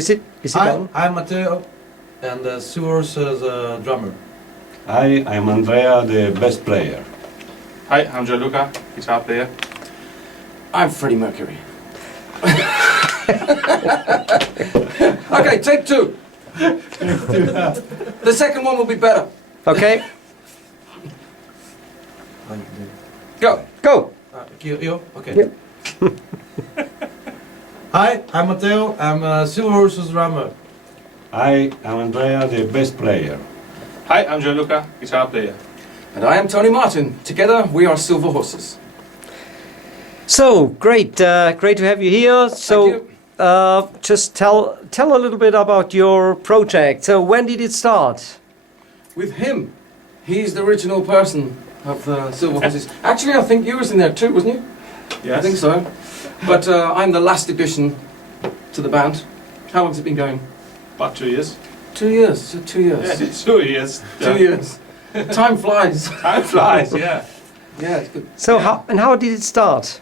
Is it on? I'm Matteo, and Sewers is a drummer. Hi, I'm Andrea, the bass player. Hi, I'm Gianluca, guitar player. I'm Freddie Mercury. Okay, take two. The second one will be better. Okay, Go. go. You? Okay. Yep. Hi, I'm Matteo. I'm Sewers' drummer. Hi, I'm Andrea, the bass player. Hi, I'm Gianluca, guitar player. And I am Tony Martin. Together we are Silver Horses. So great, great to have you here. So, you. just tell a little bit about your project. So, when did it start? With him. He's the original person of the Silver Horses. Actually, I think you was in there too, wasn't you? Yes. I think so. But I'm the last addition to the band. How long's it been going? About 2 years. 2 years. So 2 years. Yeah, it's 2 years. 2 years. Time flies. Time flies, yeah. Yeah, it's good. So, Yeah. how did it start?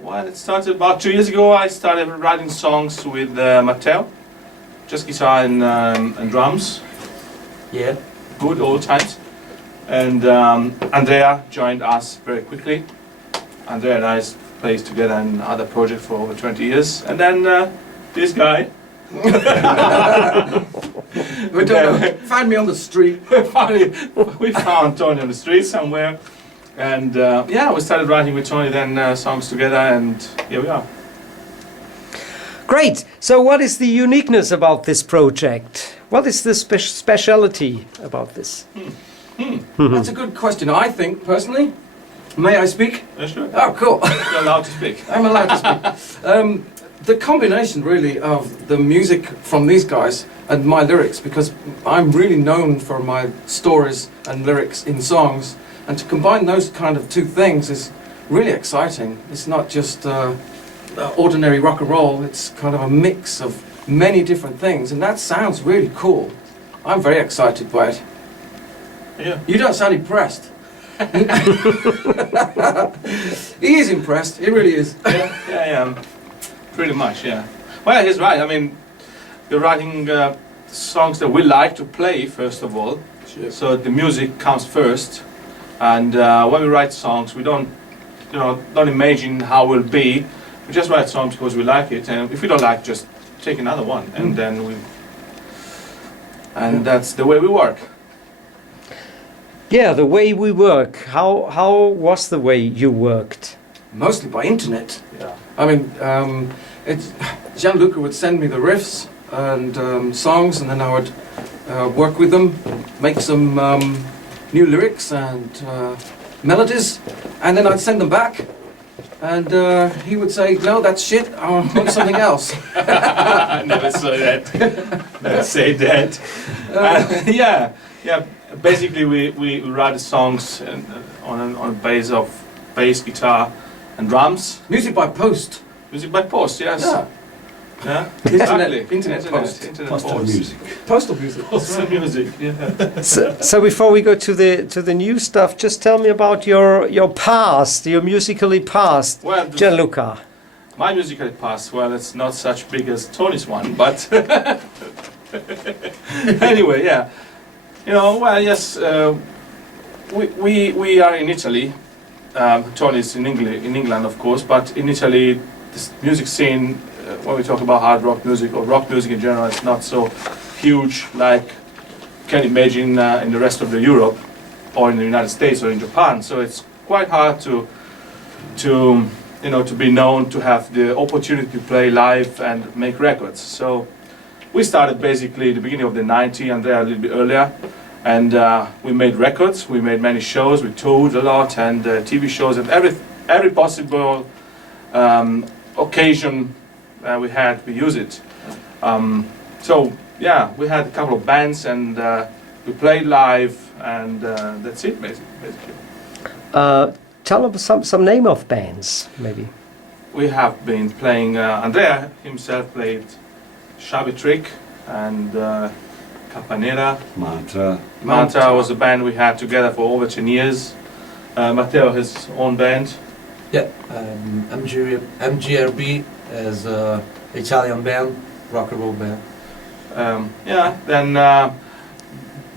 Well, it started about 2 years ago. I started writing songs with Matteo. Just guitar and drums. Yeah. Good old times. And Andrea joined us very quickly. Andrea and I played together in other projects for over 20 years. And then this guy. We don't know. Find me on the street. Finally, we found Tony on the street somewhere. And yeah, we started writing with Tony then songs together, and here we are. Great. So, what is the uniqueness about this project? What is the speciality about this? That's a good question. I think, personally, may I speak? Yeah, sure. Oh, cool. You're allowed to speak. I'm allowed to speak. The combination, really, of the music from these guys and my lyrics, because I'm really known for my stories and lyrics in songs, and to combine those kind of two things is really exciting. It's not just ordinary rock and roll, it's kind of a mix of many different things, and that sounds really cool. I'm very excited by it. Yeah. You don't sound impressed. He is impressed, he really is. Yeah. Pretty much, yeah. Well, he's right. I mean, we're writing songs that we like to play, first of all. Sure. So the music comes first. And when we write songs, we don't imagine how we'll be. We just write songs because we like it. And if we don't like, just take another one. And then that's the way we work. Yeah, the way we work. How was the way you worked? Mostly by internet. Yeah. I mean, Gianluca would send me the riffs and songs, and then I would work with them, make some new lyrics and melodies, and then I'd send them back, and he would say, "No, that's shit. I want something else." I never say that. Never say that. Yeah. Basically, we write the songs on a base of bass, guitar, and drums. Music by post. Music by post, yes. Yeah. Yeah. Internet post. Internet Postal post. music. Postal music. Postal music. Yeah. So before we go to the new stuff, just tell me about your past, your musically past, Well, Gianluca. my musical past, well, it's not such big as Tony's one, but anyway, yeah. Well, yes, we are in Italy. Tony's in England, of course, but in Italy, this music scene, when we talk about hard rock music or rock music in general, it's not so huge like you can imagine in the rest of Europe or in the United States or in Japan. So it's quite hard to be known, to have the opportunity to play live and make records. So we started basically the beginning of the 90s, and there a little bit earlier. And we made records, we made many shows, we toured a lot, and TV shows, and every possible occasion we had, we use it. So yeah, we had a couple of bands, and we played live, and that's it basically. Tell us some name of bands, maybe. We have been playing, Andrea himself played Shabby Trick and Campanera. Mantra was a band we had together for over 10 years. Matteo has his own band. Yeah. MGRB is an Italian band. rock and roll band. Yeah, then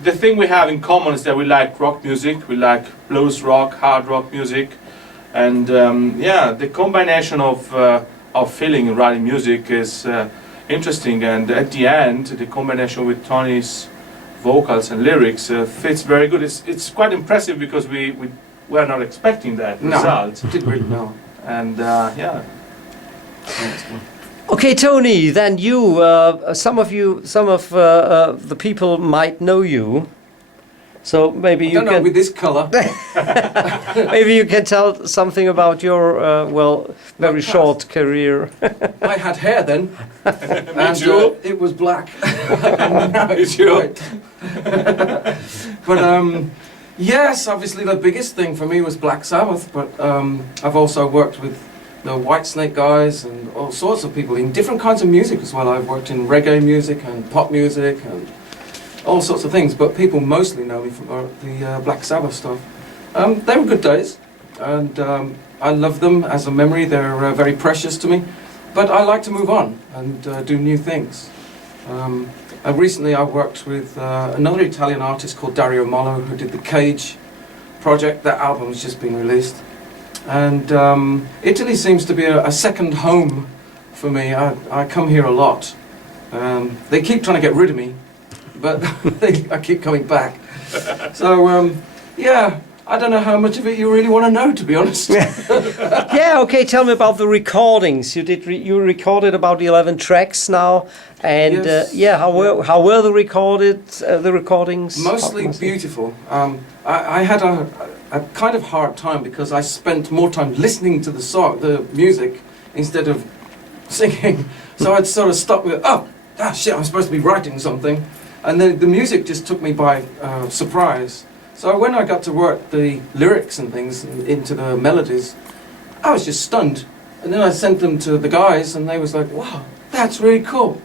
the thing we have in common is that we like rock music, we like blues rock, hard rock music, and yeah, the combination of feeling and writing music is interesting, and at the end, the combination with Tony's vocals and lyrics fits very good. It's quite impressive because we were not expecting that result, Didn't really know. and yeah. Okay, Tony. Then you, some of the people might know you. So maybe I you don't know, can with this colour. maybe you can tell something about your very past. short career. I had hair then, and too. it was black. And now it's too. white. But yes, obviously the biggest thing for me was Black Sabbath. But I've also worked with the Whitesnake guys and all sorts of people in different kinds of music as well. I've worked in reggae music and pop music and all sorts of things. But people mostly know me from the Black Sabbath stuff. They were good days, and I love them as a memory. They're very precious to me. But I like to move on and do new things. Recently I worked with another Italian artist called Dario Mollo, who did the Cage project. That album has just been released. And Italy seems to be a second home for me. I come here a lot. They keep trying to get rid of me, but I keep coming back. So yeah, I don't know how much of it you really want to know, to be honest. Yeah, okay. Tell me about the recordings. You did. You recorded about 11 tracks now, and Yes. yeah, how were the recordings? Mostly beautiful. I had a kind of hard time because I spent more time listening to the music instead of singing. So I'd sort of stop with, shit, I'm supposed to be writing something, and then the music just took me by surprise. So when I got to work the lyrics and things into the melodies, I was just stunned. And then I sent them to the guys, and they was like, "Wow, that's really cool."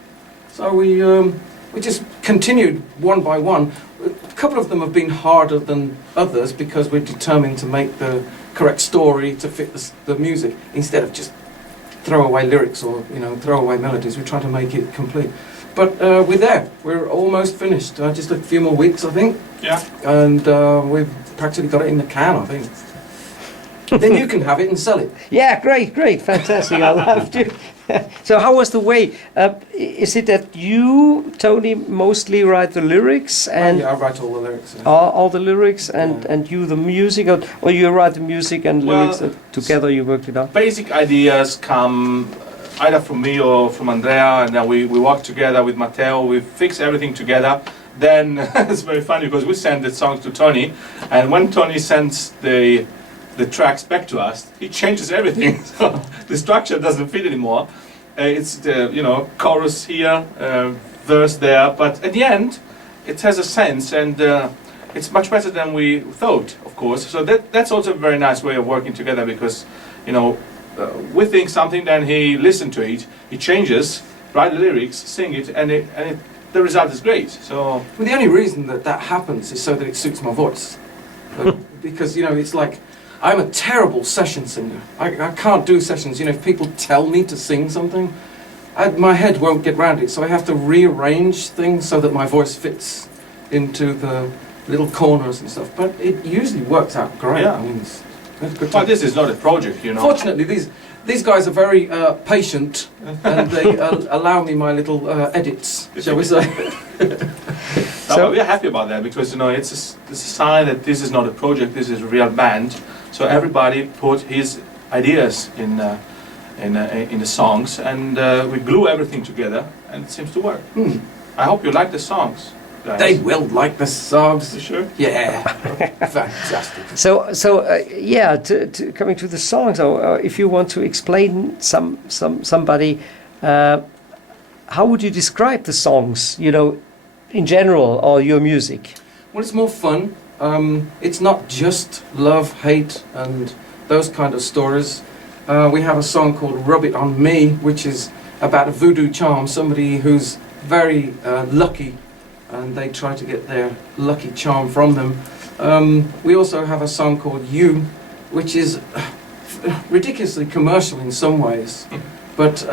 So we just continued one by one. A couple of them have been harder than others because we're determined to make the correct story to fit the music instead of just throw away lyrics or throw away melodies. We try to make it complete. But we're there. We're almost finished. Just a few more weeks, I think. Yeah. And we've practically got it in the can, I think. Then you can have it and sell it. Yeah, great, fantastic. I loved you. So how was the way? Is it that you, Tony, mostly write the lyrics and Yeah, I write all the lyrics. Yeah. all the lyrics and Yeah. and you the music, or you write the music and Well, lyrics together? You worked it out. Basic ideas come either from me or from Andrea, and then we work together with Matteo. We fix everything together. Then it's very funny because we send the songs to Tony, and when Tony sends the tracks back to us, he changes everything. So the structure doesn't fit anymore. It's the chorus here, verse there, but at the end it has a sense, and it's much better than we thought, of course. So that's also a very nice way of working together because we think something, then he listens to it, he changes, write the lyrics, sing it, and the result is great. So Well, the only reason that happens is so that it suits my voice. Because, it's like, I'm a terrible session singer. I can't do sessions. If people tell me to sing something, my head won't get round it. So I have to rearrange things so that my voice fits into the little corners and stuff. But it usually works out great. Yeah. I mean, it's good but time. this is not a project, Fortunately, these guys are very patient, and they allow me my little edits, shall we say. So we're happy about that because it's a sign that this is not a project, this is a real band. So everybody put his ideas in the songs, and we glue everything together, and it seems to work. I hope you like the songs, guys. They will like the songs. You sure? Yeah, fantastic. So yeah, to coming to the songs, if you want to explain somebody, how would you describe the songs? In general, or your music? Well, it's more fun. It's not just love, hate, and those kind of stories. We have a song called Rub It On Me, which is about a voodoo charm, somebody who's very lucky, and they try to get their lucky charm from them. We also have a song called You, which is ridiculously commercial in some ways. But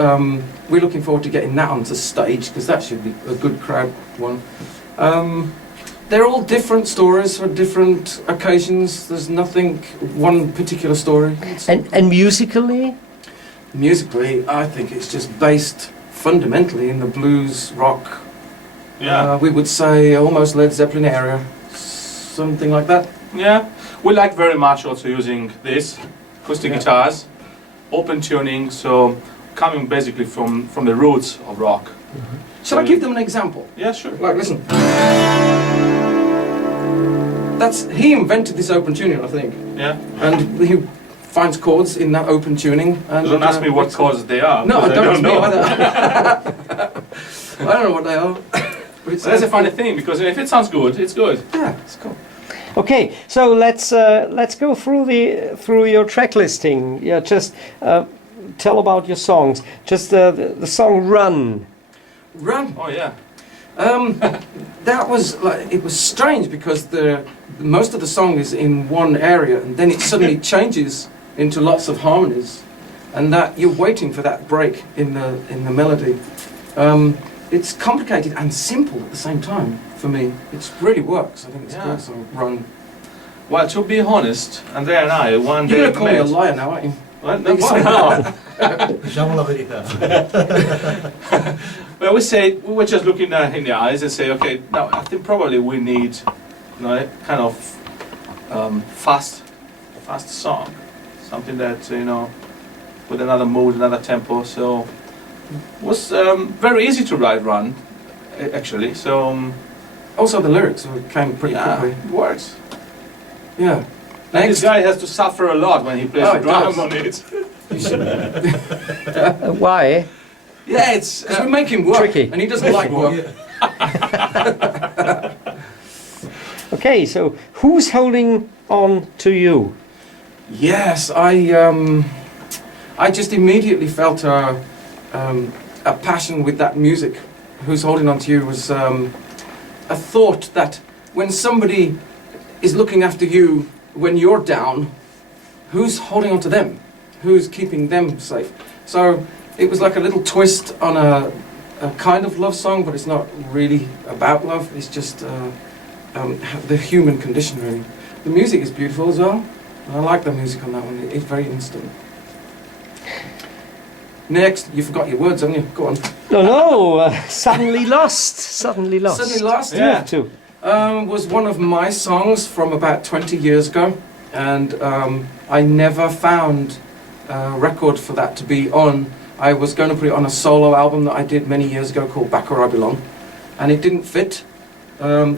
we're looking forward to getting that onto stage because that should be a good crowd one. They're all different stories for different occasions. There's nothing one particular story. It's- And musically? musically, I think it's just based fundamentally in the blues rock. We would say almost Led Zeppelin area, something like that. Yeah, we like very much also using this acoustic Yeah. guitars, open tuning, so coming basically from the roots of rock. Shall I give them an example? Yeah, sure. Like, listen. He invented this open tuning, I think, Yeah. and he finds chords in that open tuning. And, Don't ask me what chords they are. No, because don't I ask don't me know. either. I don't know what they are. But it So that's a sounds funny cool. thing because if it sounds good, it's good. Yeah, it's cool. Okay, so let's go through your track listing. Yeah, just tell about your songs. Just the song "Run." Run. Oh yeah. That was like, it was strange because most of the song is in one area and then it suddenly changes into lots of harmonies, and that you're waiting for that break in the melody. It's complicated and simple at the same time for me. It really works. I think it's a Yeah. great song. Run. Well, to be honest, Andrea and I one You're day gonna call me a met. liar now, aren't you? What? You What? say- No. Diciamo la verità. Well, we were just looking in the eyes and say, okay, now I think probably we need, kind of fast song, something that with another mood, another tempo. So it was very easy to write "Run," actually. So Also, the lyrics came pretty yeah, quickly. it works. Yeah. And this Next. guy has to suffer a lot when he plays Oh, the it drum does. on it. Why? Yeah, it's because we make him work, Tricky. and he doesn't like work. Okay, so who's holding on to you? Yes, I just immediately felt a passion with that music. Who's Holding On To You was a thought that when somebody is looking after you when you're down, who's holding on to them? Who's keeping them safe? So it was like a little twist on a kind of love song, but it's not really about love. It's just the human condition, really. The music is beautiful as well. I like the music on that one. It's very instant. Next, you forgot your words, haven't you? Go on. No, suddenly lost. Suddenly lost. Suddenly Lost You Yeah. have to. was one of my songs from about 20 years ago, and I never found a record for that to be on. I was going to put it on a solo album that I did many years ago called Back Where I Belong, and it didn't fit.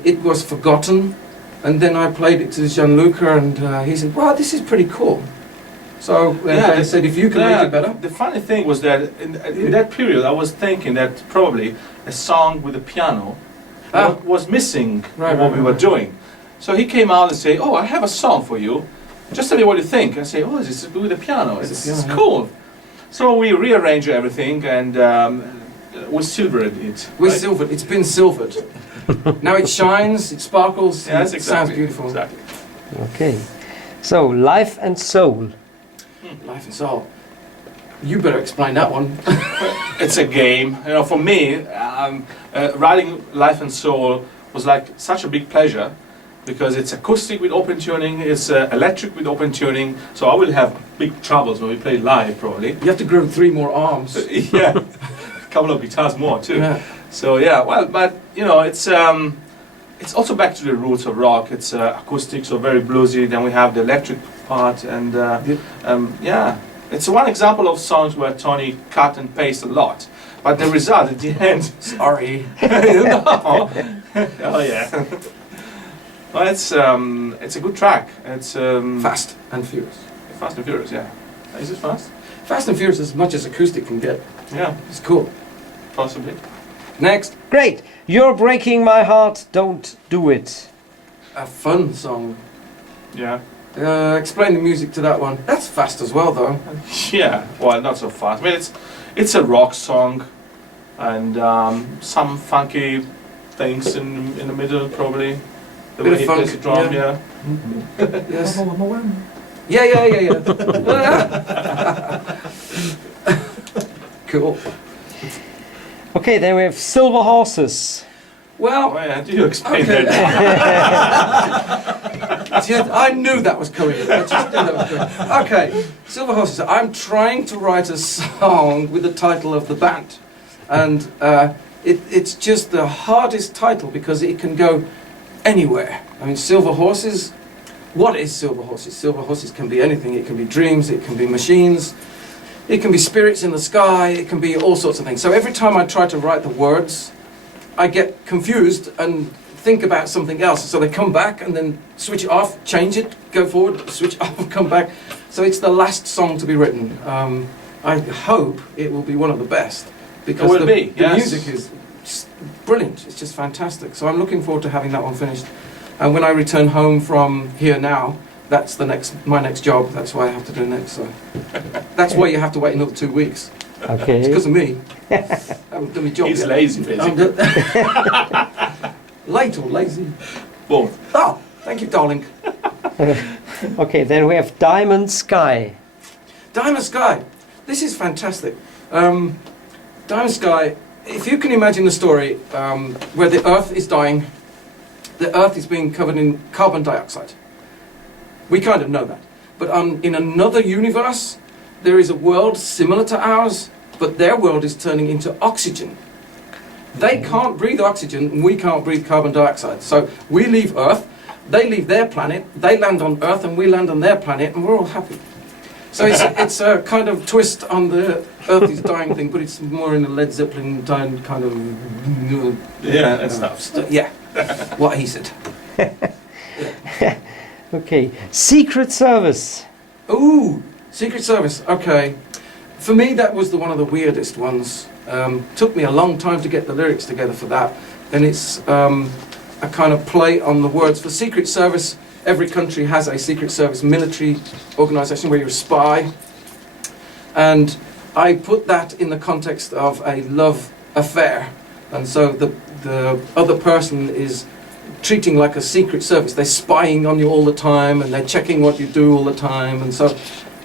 It was forgotten, and then I played it to Gianluca, and he said, "Wow, this is pretty cool." So they said, "If you can make it better." The funny thing was that in that period, I was thinking that probably a song with a piano was missing Right, what right, we were right. doing. So he came out and said, "Oh, I have a song for you. Just tell me what you think." I say, "Oh, this is with a piano. It's a It's piano, yeah. cool." So we rearranged everything and we silvered it. We right? silvered. It's been silvered. Now it shines. It sparkles. Yeah, that's it exactly. sounds beautiful. Exactly. Okay. So, Life and Soul. Life and Soul. You better explain that one. It's a game. For me, writing Life and Soul was like such a big pleasure because it's acoustic with open tuning, it's electric with open tuning. So I will have big troubles when we play live, probably. You have to grow 3 more arms. Yeah, a couple of guitars more too. Yeah. So yeah, well, but it's also back to the roots of rock. It's acoustic, so very bluesy. Then we have the electric part, and yeah, it's one example of songs where Tony cut and pasted a lot. But the result at the end, Sorry. no. Oh yeah. Well, it's a good track. It's Fast and Furious. Fast and Furious. Yeah. Is it fast? Fast and Furious as much as acoustic can get. Yeah, It's cool. possibly. Next, Great. You're Breaking My Heart, Don't Do It. a fun song. Yeah. Explain the music to that one. That's fast as well, though. Yeah, well, not so fast. I mean, it's a rock song, and some funky things in the middle, probably. The Bit way of he funk, plays the drum, yeah. yeah. Yes. Yeah. Cool. Okay, then we have Silver Horses. Well, Oh, yeah, do you explain Okay. that? I knew that was coming. I just knew that was coming. Okay, Silver Horses. I'm trying to write a song with the title of the band, and it's just the hardest title because it can go anywhere. I mean, Silver Horses. What is Silver Horses? Silver Horses can be anything. It can be dreams. It can be machines. It can be spirits in the sky. It can be all sorts of things. So every time I try to write the words, I get confused and think about something else. So they come back and then switch it off, change it, go forward, switch it off, come back. So it's the last song to be written. I hope it will be one of the best because will the, be, the yes. music is just brilliant. It's just fantastic. So I'm looking forward to having that one finished. And when I return home from here now, that's my next job. That's what I have to do next. So that's why you have to wait another 2 weeks. It's Okay. because of me. I haven't done my job He's yet. lazy, I'm basically. late or lazy. Both. Oh, thank you, darling. Okay, then we have Diamond Sky. Diamond Sky. This is fantastic. Diamond Sky, if you can imagine the story where the Earth is dying, the Earth is being covered in carbon dioxide. We kind of know that. But in another universe, there is a world similar to ours, but their world is turning into oxygen. They can't breathe oxygen, and we can't breathe carbon dioxide. So we leave Earth, they leave their planet, they land on Earth, and we land on their planet, and we're all happy. So it's a kind of twist on the Earth is dying thing, but it's more in a Led Zeppelin kind of... Yeah, and stuff. Yeah, what he said. Okay, Secret Service. Ooh, Secret Service, okay. For me, that was one of the weirdest ones. Took me a long time to get the lyrics together for that. And it's a kind of play on the words. For Secret Service, every country has a Secret Service military organisation where you're a spy. And I put that in the context of a love affair. And so the other person is treating like a Secret Service. They're spying on you all the time and they're checking what you do all the time. And so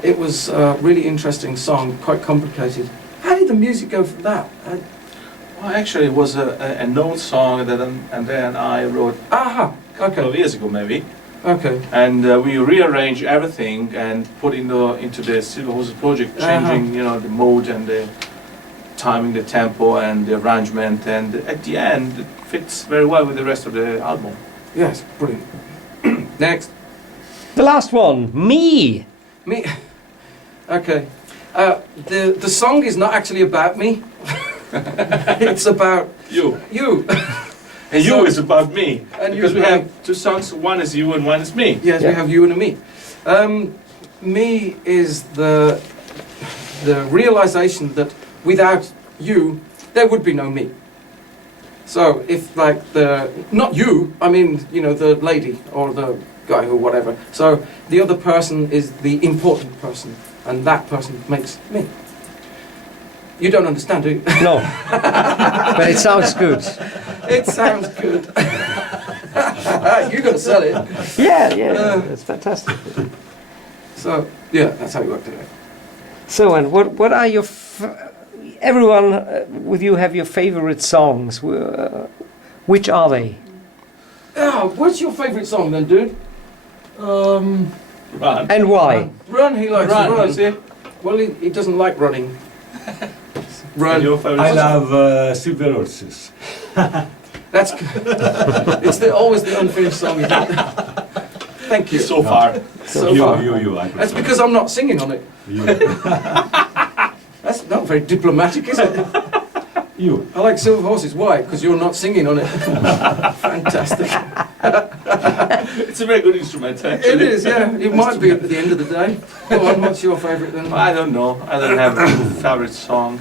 it was a really interesting song, quite complicated. How did the music go for that? Well, actually, it was an old song that Andrea and I wrote Aha, a couple of okay, years ago, maybe. okay. And we rearranged everything and put into the Silver Horses project, changing the mode and the timing, the tempo and the arrangement, and at the end it fits very well with the rest of the album. Yes, brilliant. Next. The last one, Me. Me. Okay. The song is not actually about me. It's about You. you. And So- you is about me. And Because you we is have two songs, one is you and one is me. Yes, Yeah. we have you and a me. Me is the realization that without you, there would be no me. So if not you, I mean, the lady or the guy or whatever. So the other person is the important person, and that person makes me. You don't understand, do you? No, but it sounds good. It sounds good. You're gonna sell it. Yeah, it's fantastic. So yeah, that's how it worked out. So, and what are your everyone with you have your favorite songs? Which are they? What's your favourite song then, dude? Run. And why? Run, he likes to Run, run. you see? Well, he doesn't like running. And Run. your favorite I song? love Silver Horses. That's it's always the unfinished song. Isn't it? Thank you. So far. So far. You. I That's prefer. because I'm not singing on it. You. That's not very diplomatic, is it? You. I like Silver Horses. Why? Because you're not singing on it. Fantastic. It's a very good instrument, actually. It is, yeah. It might be at the end of the day. Go on, what's your favourite then? I don't know. I don't have a favorite song.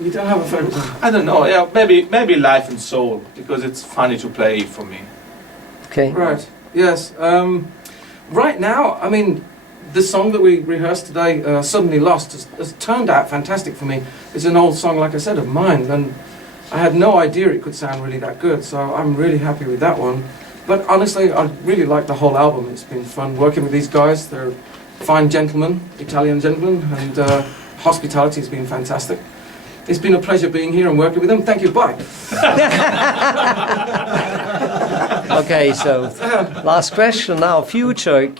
You don't have a favourite song? I don't know. Yeah, maybe Life and Soul, because it's funny to play for me. Okay. Right, yes. Right now, I mean, the song that we rehearsed today, Suddenly Lost, has turned out fantastic for me. It's an old song, like I said, of mine, and I had no idea it could sound really that good, so I'm really happy with that one. But honestly, I really like the whole album. It's been fun working with these guys. They're fine gentlemen, Italian gentlemen, and hospitality has been fantastic. It's been a pleasure being here and working with them. Thank you. Bye. Okay, so last question now. Future.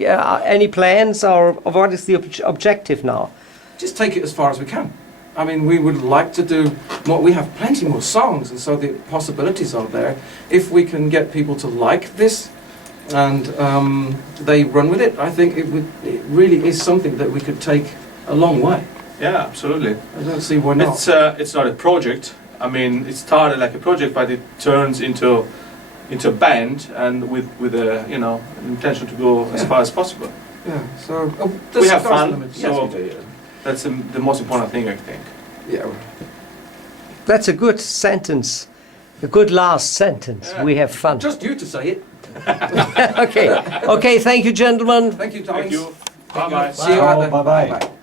Any plans, or what is the objective now? Just take it as far as we can. I mean, we would like to do more. We have plenty more songs, and so the possibilities are there. If we can get people to like this, and they run with it, I think it really is something that we could take a long way. Yeah, absolutely. I don't see why not. It's not a project. I mean, it started like a project, but it turns into a band, and with a an intention to go as far as possible. Yeah. So We have sky's the fun, limit. so- Yes, we do, yeah. That's the most important thing, I think. Yeah. That's a good sentence. A good last sentence. Yeah. We have fun. Just you to say it. Okay. Okay. Thank you, gentlemen. Thank you, Thomas. Thank you. Bye bye. See you out there. Bye-bye. Bye-bye.